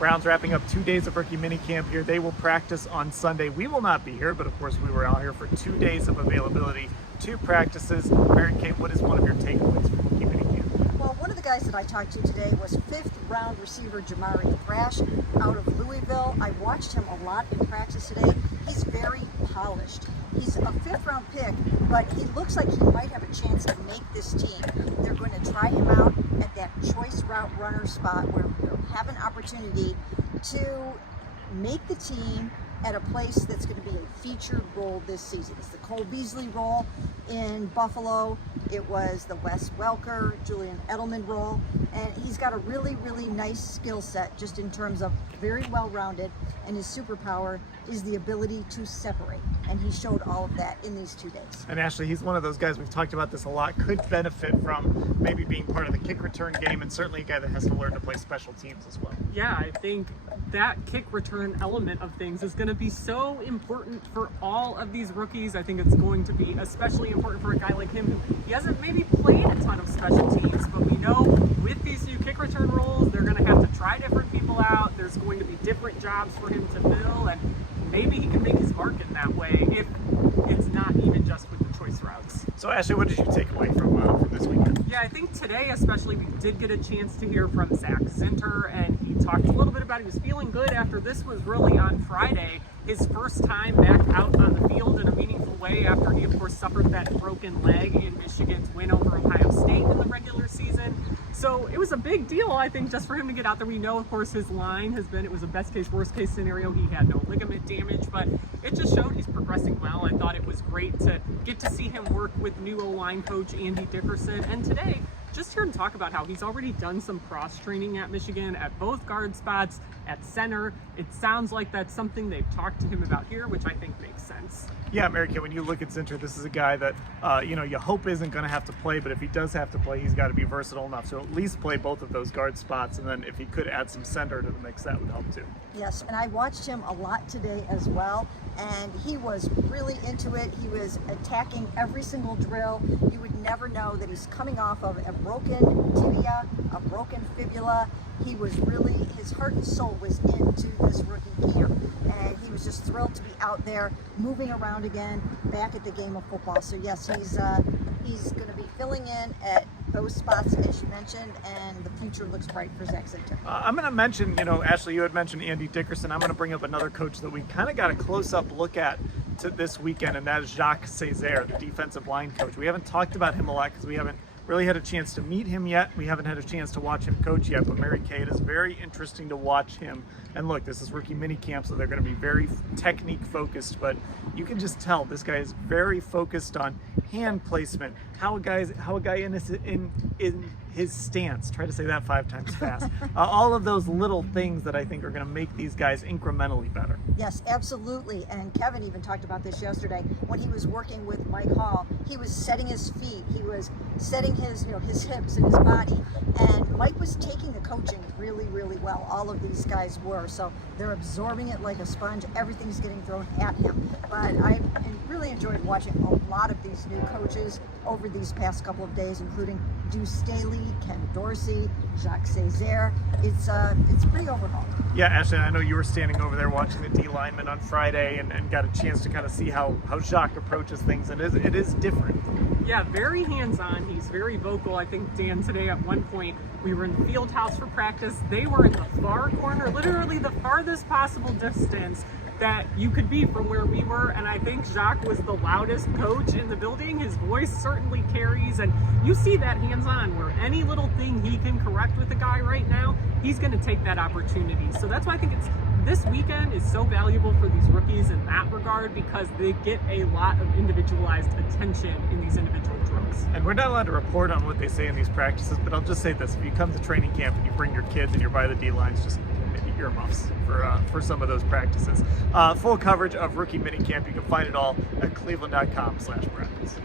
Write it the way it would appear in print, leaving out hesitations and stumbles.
Browns wrapping up 2 days of rookie minicamp here. They will practice on Sunday. We will not be here, but of course we were out here for 2 days of availability, 2 practices. Mary Kay, what is one of your takeaways from rookie minicamp? Well, one of the guys that I talked to today was 5th round receiver Jamari Thrash out of Louisville. I watched him a lot in practice today. He's very polished. He's a 5th round pick, but he looks like he might have a chance to make this team. They're going to try him out at that choice route runner spot where he'll have an opportunity to make the team at a place that's going to be a featured role this season. It's the Cole Beasley role in Buffalo. It was the Wes Welker, Julian Edelman role. And he's got a really, really nice skill set just in terms of very well-rounded, and his superpower is the ability to separate. And he showed all of that in these 2 days. And Ashley, he's one of those guys, we've talked about this a lot, could benefit from maybe being part of the kick return game, and certainly a guy that has to learn to play special teams as well. Yeah, I think that kick return element of things is going to be so important for all of these rookies. I think it's going to be especially important for a guy like him who he hasn't maybe played a ton of special teams, but we know with these new kick return roles, they're going to have to try different people out. There's going to be different jobs for him to fill, and maybe he can make his mark in that way if it's not even just with the choice routes. So Ashley, what did you take away from this weekend? Yeah, I think today especially we did get a chance to hear from Zak Zinter, and he talked a little bit about he was feeling good after this was really on Friday, his first time back out on the field in a meaningful way after he of course suffered that broken leg in Michigan's win over Ohio State in the regular season. So it was a big deal, I think, just for him to get out there. We know, of course, his line has been, it was a best case, worst case scenario. He had no ligament damage, but it just showed he's progressing well. I thought it was great to get to see him work with new O-line coach Andy Dickerson. And today, just hear him talk about how he's already done some cross training at Michigan at both guard spots, at center. It sounds like that's something they've talked to him about here, which I think makes sense. Yeah, Mary Kay, when you look at Zinter, this is a guy that, you hope isn't going to have to play, but if he does have to play, he's got to be versatile enough to at least play both of those guard spots, and then if he could add some center to the mix, that would help too. Yes, and I watched him a lot today as well, and he was really into it. He was attacking every single drill. You would never know that he's coming off of a broken tibia, a broken fibula. He was really, his heart and soul was into this rookie camp, and he was just thrilled to be out there, moving around again, back at the game of football. So yes, he's going to be filling in at those spots as you mentioned, and the future looks bright for Zak Zinter. I'm going to mention, Ashley, you had mentioned Andy Dickerson. I'm going to bring up another coach that we kind of got a close-up look at this weekend, and that is Zak Zinter, the defensive line coach. We haven't talked about him a lot because we haven't really had a chance to meet him yet. We haven't had a chance to watch him coach yet, but Mary Kay, it is very interesting to watch him. And look, this is rookie mini camp, so they're going to be very technique focused, but you can just tell this guy is very focused on hand placement, how a guy in his stance, try to say that 5 times fast, all of those little things that I think are going to make these guys incrementally better. Yes, absolutely. And Kevin even talked about this yesterday when he was working with Mike Hall. He was setting his feet, he was setting his hips and his body, and Mike was taking the coaching really, really well. All of these guys were, so they're absorbing it like a sponge. Everything's getting thrown at him. But I really enjoyed watching a lot of these new coaches over these past couple of days, including Deuce Staley, Ken Dorsey, Zak Zinter. It's pretty overhauled. Yeah, Ashley, I know you were standing over there watching the D lineman on Friday and got a chance to kind of see how Zak approaches things, and it is different. Yeah, very hands-on. He's very vocal. I think, Dan, today at one point, we were in the field house for practice. They were in the far corner, literally the farthest possible distance that you could be from where we were, and I think Zak was the loudest coach in the building. His voice certainly carries, and you see that hands-on where any little thing he can correct with the guy right now, he's going to take that opportunity. So that's why I think this weekend is so valuable for these rookies in that regard, because they get a lot of individualized attention in these individual drills. And we're not allowed to report on what they say in these practices, but I'll just say this: if you come to training camp and you bring your kids and you're by the D lines, just maybe earmuffs for some of those practices. Full coverage of rookie minicamp, you can find it all at cleveland.com/practice.